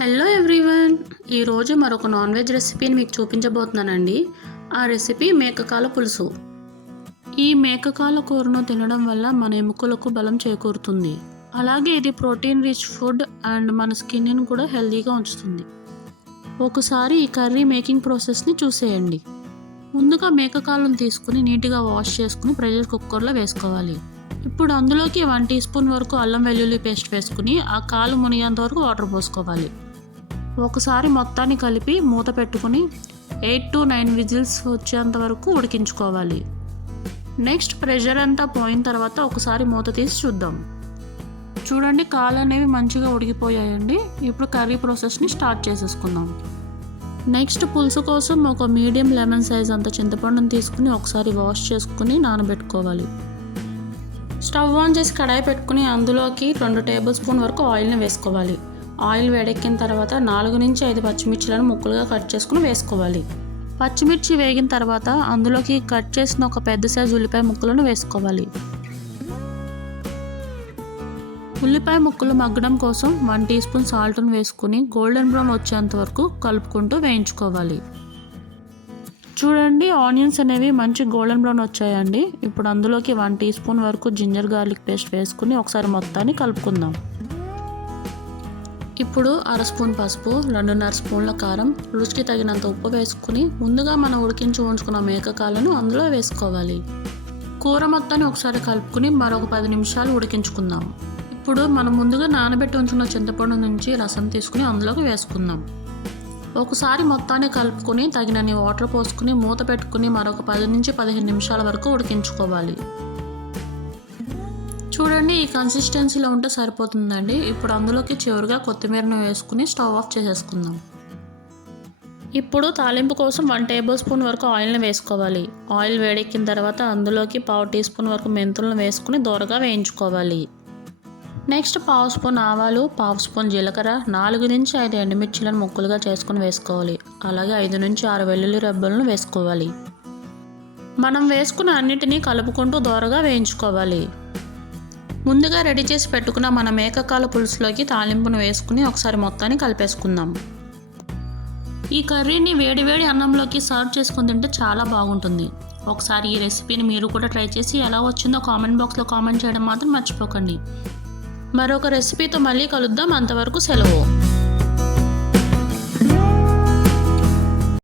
Hello everyone, ఈరోజు మరొక non veg రెసిపీని మీకు చూపించబోతున్నానండి. ఆ రెసిపీ మేకకాల పులుసు. ఈ మేకకాల కూరను తినడం వల్ల మన ఎముకలకు బలం చేకూరుతుంది. అలాగే ఇది ప్రోటీన్ రిచ్ ఫుడ్ అండ్ మన స్కిన్ని కూడా హెల్తీగా ఉంచుతుంది. ఒకసారి ఈ కర్రీ మేకింగ్ ప్రాసెస్ని చూసేయండి. ముందుగా మేకకాలను తీసుకుని నీట్గా వాష్ చేసుకుని ప్రెషర్ కుక్కర్లో వేసుకోవాలి. ఇప్పుడు అందులోకి 1 టీ స్పూన్ వరకు అల్లం వెల్లుల్లి పేస్ట్ వేసుకుని ఆ కాలు మునిగేంత వరకు వాటర్ పోసుకోవాలి. ఒకసారి మొత్తాన్ని కలిపి మూత పెట్టుకుని 8 to 9 విజిల్స్ వచ్చేంత వరకు ఉడికించుకోవాలి. నెక్స్ట్ ప్రెషర్ అంతా పోయిన తర్వాత ఒకసారి మూత తీసి చూద్దాం. చూడండి, కాలు అనేవి మంచిగా ఉడికిపోయాయండి. ఇప్పుడు కర్రీ ప్రాసెస్ని స్టార్ట్ చేసేసుకుందాం. నెక్స్ట్ పులుసు కోసం ఒక మీడియం లెమన్ సైజ్ అంత చింతపండుని తీసుకుని ఒకసారి వాష్ చేసుకుని నానబెట్టుకోవాలి. స్టవ్ ఆన్ చేసి కడాయి పెట్టుకుని అందులోకి 2 టేబుల్ స్పూన్ వరకు ఆయిల్ని వేసుకోవాలి. ఆయిల్ వేడెక్కిన తర్వాత 4 నుంచి 5 పచ్చిమిర్చిలను ముక్కలుగా కట్ చేసుకుని వేసుకోవాలి. పచ్చిమిర్చి వేగిన తర్వాత అందులోకి కట్ చేసిన ఒక పెద్ద సైజు ఉల్లిపాయ ముక్కలను వేసుకోవాలి. ఉల్లిపాయ ముక్కలు మగ్గడం కోసం 1 టీ స్పూన్ సాల్ట్ను వేసుకుని గోల్డెన్ బ్రౌన్ వచ్చేంత వరకు కలుపుకుంటూ వేయించుకోవాలి. చూడండి, ఆనియన్స్ అనేవి మంచి గోల్డెన్ బ్రౌన్ వచ్చాయండి. ఇప్పుడు అందులోకి 1 టీ స్పూన్ వరకు జింజర్ గార్లిక్ పేస్ట్ వేసుకుని ఒకసారి మొత్తాన్ని కలుపుకుందాం. ఇప్పుడు 1/2 స్పూన్ పసుపు, 2.5 స్పూన్ల కారం, రుచికి తగినంత ఉప్పు వేసుకుని ముందుగా మనం ఉడికించి ఉంచుకున్న మేకకాలను అందులో వేసుకోవాలి. కూర మొత్తాన్ని ఒకసారి కలుపుకుని మరొక 10 నిమిషాలు ఉడికించుకుందాం. ఇప్పుడు మనం ముందుగా నానబెట్టి ఉంచుకున్న చింతపండు నుంచి రసం తీసుకుని అందులోకి వేసుకుందాం. ఒకసారి మొత్తాన్ని కలుపుకొని తగినన్ని వాటర్ పోసుకుని మూత పెట్టుకుని మరొక 10 నుంచి 15 నిమిషాల వరకు ఉడికించుకోవాలి. చూడండి, ఈ కన్సిస్టెన్సీలో ఉంటే సరిపోతుందండి. ఇప్పుడు అందులోకి చివరిగా కొత్తిమీరను వేసుకుని స్టవ్ ఆఫ్ చేసేసుకుందాం. ఇప్పుడు తాలింపు కోసం 1 టేబుల్ స్పూన్ వరకు ఆయిల్ని వేసుకోవాలి. ఆయిల్ వేడెక్కిన తర్వాత అందులోకి 1/2 టీ స్పూన్ వరకు మెంతులను వేసుకుని దోరగా వేయించుకోవాలి. నెక్స్ట్ 1/2 స్పూన్ ఆవాలు, 1/2 స్పూన్ జీలకర్ర, 4 నుంచి 5 ఎండుమిర్చిలను ముక్కలుగా చేసుకుని వేసుకోవాలి. అలాగే 5 నుంచి 6 వెల్లుల్లి రెబ్బలను వేసుకోవాలి. మనం వేసుకున్న అన్నిటినీ కలుపుకుంటూ దోరగా వేయించుకోవాలి. ముందుగా రెడీ చేసి పెట్టుకున్న మన మేకకాల పులుసులోకి తాలింపును వేసుకుని ఒకసారి మొత్తాన్ని కలిపేసుకుందాం. ఈ కర్రీని వేడివేడి అన్నంలోకి సర్వ్ చేసుకుని తింటే చాలా బాగుంటుంది. ఒకసారి ఈ రెసిపీని మీరు కూడా ట్రై చేసి ఎలా వచ్చిందో కామెంట్ బాక్స్లో కామెంట్ చేయడం మాత్రం మర్చిపోకండి. మరొక రెసిపీతో మళ్ళీ కలుద్దాం. అంతవరకు సెలవు.